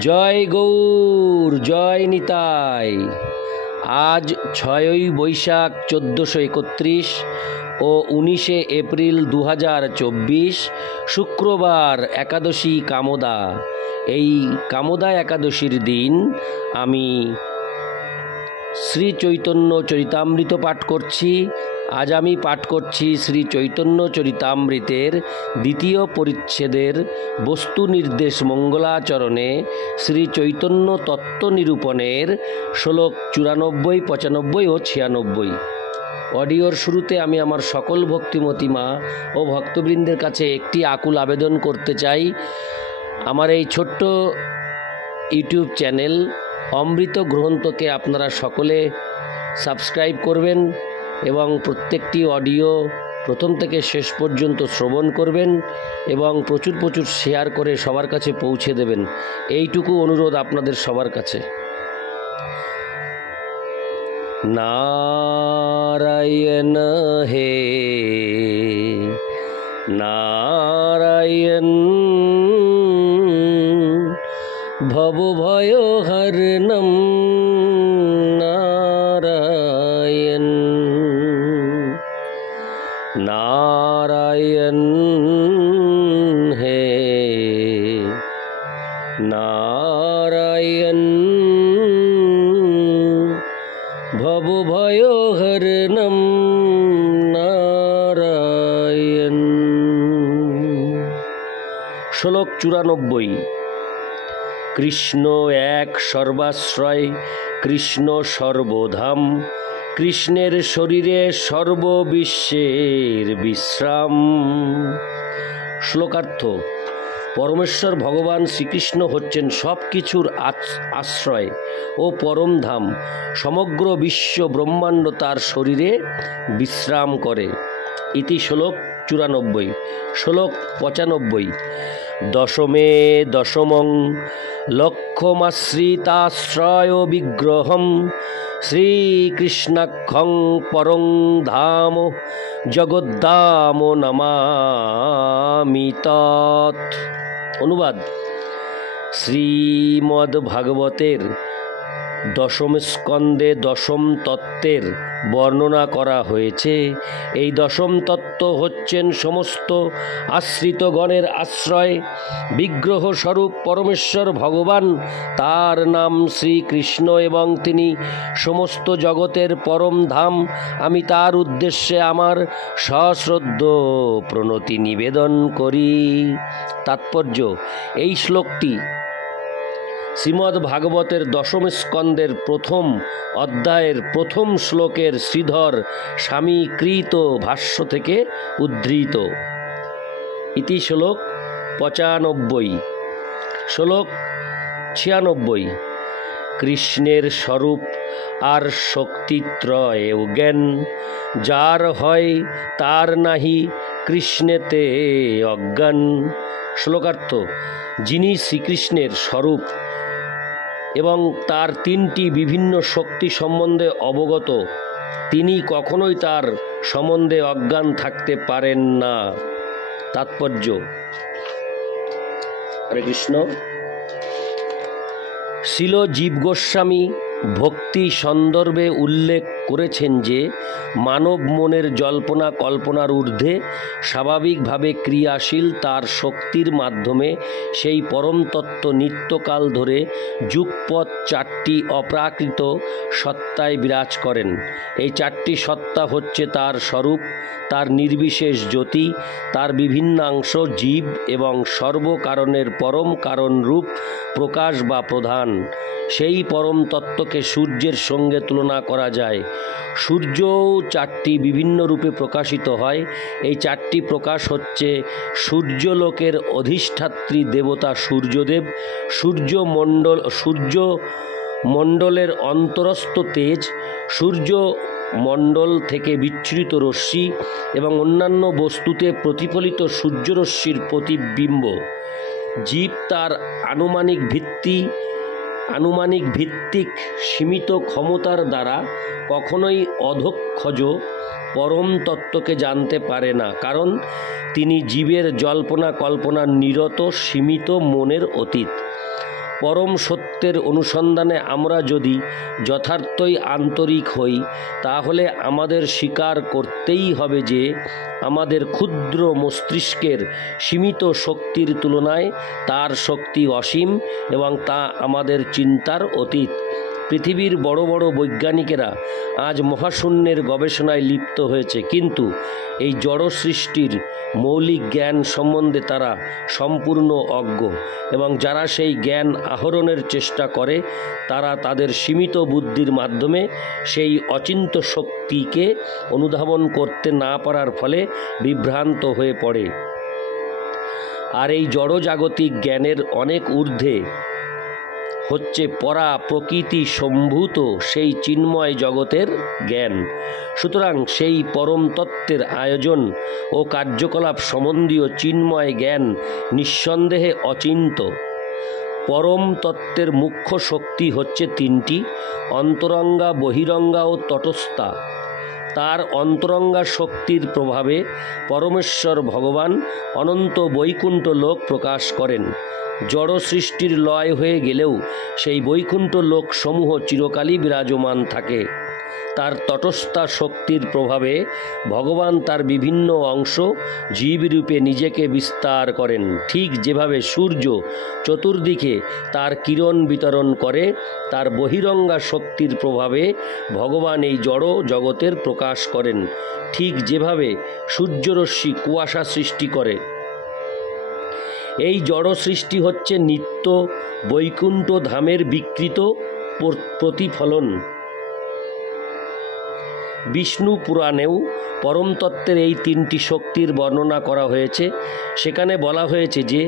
জয় গৌর, জয় নিতাই। আজ 6ই বৈশাখ 1431 ও 19শে এপ্রিল 2024 শুক্রবার, একাদশী কামোদা। এই কামোদা একাদশীর দিন আমি শ্রী চৈতন্য চরিতামৃত পাঠ করছি। আজ আমি পাঠ করছি শ্রী চৈতন্য চরিতামৃতের 2য় পরিচ্ছেদের বস্তু নির্দেশ মঙ্গলাচরণে শ্রী চৈতন্য তত্ত্ব নিরূপণের শ্লোক 94, 95 ও 96। অডিওর শুরুতে আমি আমার সকল ভক্তিমতী মা ও ভক্তবৃন্দের কাছে একটি আকুল আবেদন করতে চাই। আমার এই ছোট্ট ইউটিউব চ্যানেল অমৃত গ্রন্থকে আপনারা সকলে সাবস্ক্রাইব করবেন এবং প্রত্যেকটি অডিও প্রথম থেকে শেষ পর্যন্ত শ্রবণ করবেন এবং প্রচুর প্রচুর শেয়ার করে সবার কাছে পৌঁছে দেবেন। এইটুকু অনুরোধ আপনাদের সবার কাছে। নারায়ণ হে নারায়ণ, ভবভয়হরণম নারায়ণ নারায়ণ হে নারায়ণ, ভবভয়হরণম নারায়ণ। শ্লোক 94। কৃষ্ণ এক সর্বাশ্রয়, কৃষ্ণ সর্বধাম, কৃষ্ণের শরীরে সর্ববিশ্বের বিশ্রাম। শ্লোকার্থ: পরমেশ্বর ভগবান শ্রীকৃষ্ণ হচ্ছেন সব কিছুর আশ্রয় ও পরমধাম। সমগ্র বিশ্ব ব্রহ্মাণ্ড তার শরীরে বিশ্রাম করে। ইতি শ্লোক 94। শ্লোক 95। দশমে দশমং লক্ষ্যমাশ্রিতাশ্রয় বিগ্রহম শ্রীকৃষ্ণাখ্যং পরং ধাম জগদ্ধাম নমামি তৎ। অনুবাদ: শ্রীমদ্ ভাগবতের দশম স্কন্ধে দশম তত্ত্বের বর্ণনা করা হয়েছে। এই দশম তত্ত্ব হচ্ছেন সমস্ত আশ্রিতগণের আশ্রয়। বিগ্রহ স্বরূপ পরমেশ্বর ভগবান, তার নাম শ্রীকৃষ্ণ এবং তিনি সমস্ত জগতের পরম ধাম। আমি তার উদ্দেশ্যে আমার সশ্রদ্ধ প্রণতি নিবেদন করি। তাৎপর্য: এই শ্লোকটি শ্রীমদ্ ভাগবতের দশম স্কন্ধের প্রথম অধ্যায়ের প্রথম শ্লোকের শ্রীধর স্বামীকৃত ভাষ্য থেকে উদ্ধৃত। ইতি শ্লোক 95। শ্লোক 96। কৃষ্ণের স্বরূপ আর শক্তিত্রয় জ্ঞান, যার হয় তার নাহি কৃষ্ণেতে অজ্ঞান। শ্লোকার্থ: যিনি শ্রীকৃষ্ণের স্বরূপ এবং তার 3টি বিভিন্ন শক্তি সম্বন্ধে অবগত, তিনি কখনোই তার সম্বন্ধে অজ্ঞান থাকতে পারেন না। তাৎপর্য: হরে কৃষ্ণ। শ্রীল জীব গোস্বামী ভক্তি সন্দর্ভে উল্লেখ করেছেন যে মানব মনের জল্পনা কল্পনার ঊর্ধ্বে স্বাভাবিকভাবে ক্রিয়াশীল তার শক্তির মাধ্যমে সেই পরম তত্ত্ব নিত্যকাল ধরে যুগপৎ 4টি অপ্রাকৃত সত্তায় বিরাজ করেন। এই 4টি সত্তা হচ্ছে তার স্বরূপ, তার নির্বিশেষ জ্যোতি, তার বিভিন্নাংশ জীব এবং সর্বকারণের পরম কারণ রূপ প্রকাশ বা প্রধান। সেই পরম তত্ত্বকে সূর্যের সঙ্গে তুলনা করা যায়। সূর্যও 4টি বিভিন্ন রূপে প্রকাশিত হয়। এই 4টি প্রকাশ হচ্ছে সূর্যলোকের অধিষ্ঠাত্রী দেবতা সূর্যদেব, সূর্যমণ্ডলের অন্তরস্থ তেজ, সূর্যমণ্ডল থেকে বিচ্ছুরিত রশ্মি এবং অন্যান্য বস্তুতে প্রতিফলিত সূর্যরশ্মির প্রতিবিম্ব। জীব তার আনুমানিক ভিত্তিক সীমিত ক্ষমতার দ্বারা কখনোই অধক্ষজ পরম তত্ত্বকে জানতে পারে না, কারণ তিনি জীবের জল্পনা কল্পনার নিরত সীমিত মনের অতীত। পরম সত্যের অনুসন্ধানে আমরা যদি যথার্থই আন্তরিক হই, তাহলে আমাদের স্বীকার করতেই হবে যে আমাদের ক্ষুদ্র মস্তিষ্কের সীমিত শক্তির তুলনায় তার শক্তি অসীম এবং তা আমাদের চিন্তার অতীত। পৃথিবীর বড় বড় বৈজ্ঞানিকেরা আজ মহাশূন্যের গবেষণায় লিপ্ত হয়েছে, কিন্তু এই জড় সৃষ্টির মৌলিক জ্ঞান সম্বন্ধে তারা সম্পূর্ণ অজ্ঞ, এবং যারা সেই জ্ঞান আহরণের চেষ্টা করে তারা তাদের সীমিত বুদ্ধির মাধ্যমে সেই অচিন্ত্য শক্তিকে অনুধাবন করতে না পারার ফলে বিভ্রান্ত হয়ে পড়ে। আর এই জড়জাগতিক জ্ঞানের অনেক ঊর্ধ্বে হচ্ছে পরা প্রকৃতি সম্ভূত সেই চিন্ময় জগতের জ্ঞান। সুতরাং সেই পরম তত্ত্বের আয়োজন ও কার্যকলাপ সম্বন্ধীয় চিন্ময় জ্ঞান নিঃসন্দেহে অচিন্ত। পরম তত্ত্বের মুখ্য শক্তি হচ্ছে তিনটি: অন্তরঙ্গা, বহিরঙ্গা ও তটস্থা। তার অন্তরঙ্গা শক্তির প্রভাবে পরমেশ্বর ভগবান অনন্ত বৈকুণ্ঠ লোক প্রকাশ করেন। জড় সৃষ্টির লয় হয়ে গেলেও সেই বৈকুণ্ঠ লোক সমূহ চিরকালই বিরাজমান থাকে। তার তটস্থা শক্তির প্রভাবে ভগবান তার বিভিন্ন অংশ জীবরূপে নিজেকে বিস্তার করেন। ঠিক যেভাবে সূর্য চতুর্দিকে তার কিরণ বিতরণ করে, তার বহিরঙ্গা শক্তির প্রভাবে ভগবান এই জড় জগতের প্রকাশ করেন। ঠিক যেভাবে সূর্যরশ্মি কুয়াশা সৃষ্টি করে। এই জড় সৃষ্টি হচ্ছে নিত্য বৈকুণ্ঠ ধামের বিকৃত প্রতিফলন। বিষ্ণু পুরাণেও পরমতত্ত্বের এই তিনটি শক্তির বর্ণনা করা হয়েছে। সেখানে বলা হয়েছে যে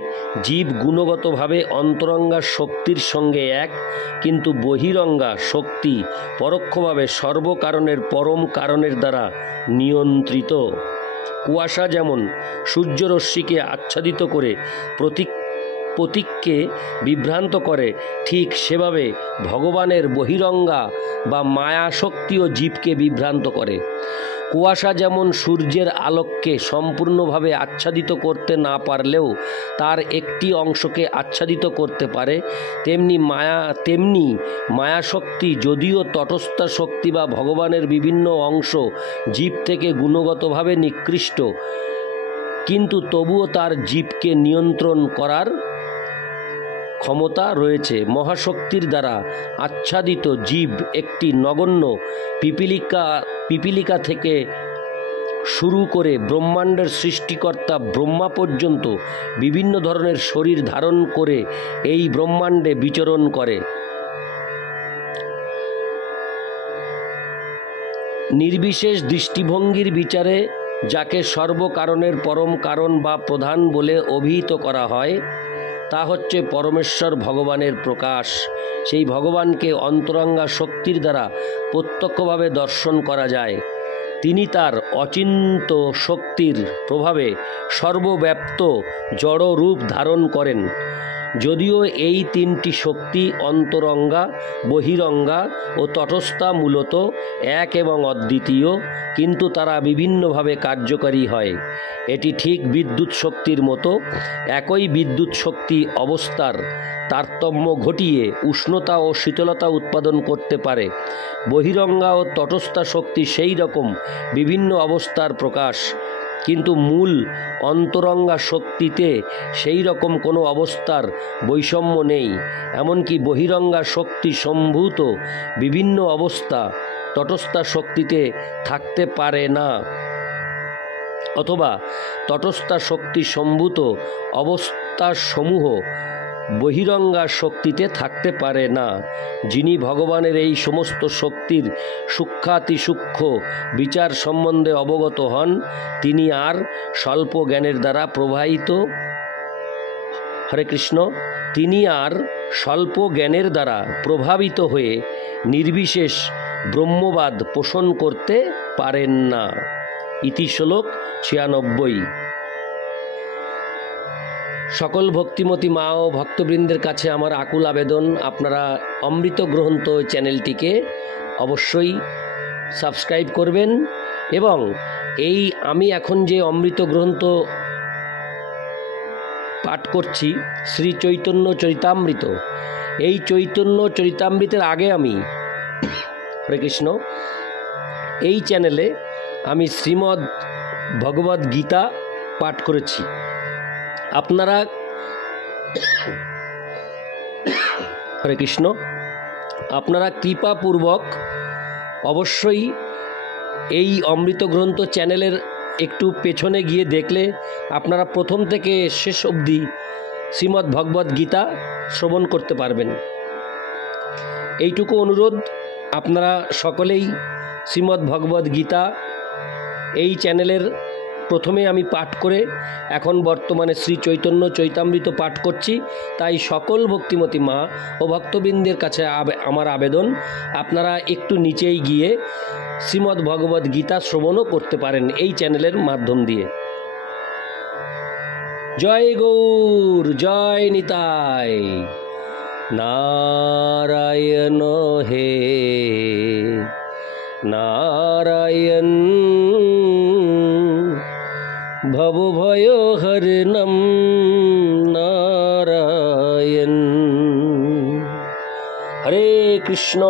জীব গুণগতভাবে অন্তরঙ্গা শক্তির সঙ্গে এক, কিন্তু বহিরঙ্গা শক্তি পরোক্ষভাবে সর্বকারণের পরম কারণের দ্বারা নিয়ন্ত্রিত। কুয়াশা যেমন সূর্যরশ্মিকে আচ্ছাদিত করে প্রতীককে বিভ্রান্ত করে, ঠিক সেভাবে ভগবানের বহিরঙ্গা বা মায়া শক্তিও জীবকে বিভ্রান্ত করে। কুয়াশা যেমন সূর্যের আলোককে সম্পূর্ণভাবে আচ্ছাদিত করতে না পারলেও তার একটি অংশকে আচ্ছাদিত করতে পারে, তেমনি মায়াশক্তি যদিও তটস্থ শক্তি বা ভগবানের বিভিন্ন অংশ জীব থেকে গুণগতভাবে নিকৃষ্ট, কিন্তু তবুও তার জীবকে নিয়ন্ত্রণ করার ক্ষমতা রয়েছে। মহাশক্তির দ্বারা আচ্ছাদিত জীব একটি নগণ্য পিপীলিকা থেকে শুরু করে ব্রহ্মাণ্ডের সৃষ্টিকর্তা ব্রহ্মা পর্যন্ত বিভিন্ন ধরনের শরীর ধারণ করে এই ব্রহ্মাণ্ডে বিচরণ করে। নির্বিশেষ দৃষ্টিভঙ্গির বিচারে যাকে সর্বকারণের পরম কারণ বা প্রধান বলে অভিহিত করা হয়, তা হচ্ছে পরমেশ্বর ভগবানের প্রকাশ। সেই ভগবানকে অন্তরঙ্গা শক্তির দ্বারা প্রত্যক্ষভাবে দর্শন করা যায়। তিনি তার অচিন্ত শক্তির প্রভাবে সর্বব্যাপ্ত জড় রূপ ধারণ করেন। যদিও এই তিনটি শক্তি অন্তরঙ্গা, বহিরঙ্গা ও তটস্থা মূলত এক এবং অদ্বিতীয়, কিন্তু তারা বিভিন্নভাবে কার্যকারী হয়। এটি ঠিক বিদ্যুৎ শক্তির মতো। একই বিদ্যুৎ শক্তি অবস্থার তারতম্য ঘটিয়ে উষ্ণতা ও শীতলতা উৎপাদন করতে পারে। বহিরঙ্গা ও তটস্থা শক্তি সেই রকম বিভিন্ন অবস্থার প্রকাশ, কিন্তু মূল অন্তরঙ্গা শক্তিতে সেই রকম কোনো অবস্থার বৈষম্য নেই। এমনকি বহিরঙ্গা শক্তি সম্ভূত বিভিন্ন অবস্থা তটস্থা শক্তিতে থাকতে পারে না, অথবা তটস্থা শক্তি সম্ভূত অবস্থাসমূহ বহিরঙ্গা শক্তিতে থাকতে পারে না। যিনি ভগবানের এই সমস্ত শক্তির সূক্ষ্মাতিসূক্ষ্ম বিচার সম্বন্ধে অবগত হন, তিনি আর স্বল্প জ্ঞানের দ্বারা প্রভাবিত তিনি আর স্বল্প জ্ঞানের দ্বারা প্রভাবিত হয়ে নির্বিশেষ ব্রহ্মবাদ পোষণ করতে পারেন না। ইতি শ্লোক 96। সকল ভক্তিমতী মা ও ভক্তবৃন্দের কাছে আমার আকুল আবেদন, আপনারা অমৃত গ্রন্থ চ্যানেলটিকে অবশ্যই সাবস্ক্রাইব করবেন এবং এই আমি এখন যে অমৃত গ্রন্থ পাঠ করছি শ্রী চৈতন্য চরিতামৃত। এই চৈতন্য চরিতামৃতের আগে আমি, হরে কৃষ্ণ, এই চ্যানেলে আমি শ্রীমদ্ ভগবদ্ গীতা পাঠ করেছি। আপনারা, হরে কৃষ্ণ, আপনারা কৃপাপূর্বক অবশ্যই এই অমৃত গ্রন্থ চ্যানেলের একটু পেছনে গিয়ে দেখলে আপনারা প্রথম থেকে শেষ অবধি শ্রীমদ্ ভগবদ্ গীতা শ্রবণ করতে পারবেন। এইটুকু অনুরোধ, আপনারা সকলেই শ্রীমদ্ ভগবদ্ গীতা এই চ্যানেলের প্রথমে আমি পাঠ করে এখন বর্তমানে শ্রী চৈতন্য চৈতামৃত পাঠ করছি। তাই সকল ভক্তিমতী মা ও ভক্তবৃন্দের কাছে আমার আবেদন, আপনারা একটু নিচেই গিয়ে শ্রীমদ্ ভগবদ্ গীতা শ্রবণও করতে পারেন এই চ্যানেলের মাধ্যম দিয়ে। জয় গৌর, জয় নিতাই। নারায়ণ হে নারায়ণ, ভবভয় হরণম নারায়ণ। হরে কৃষ্ণ।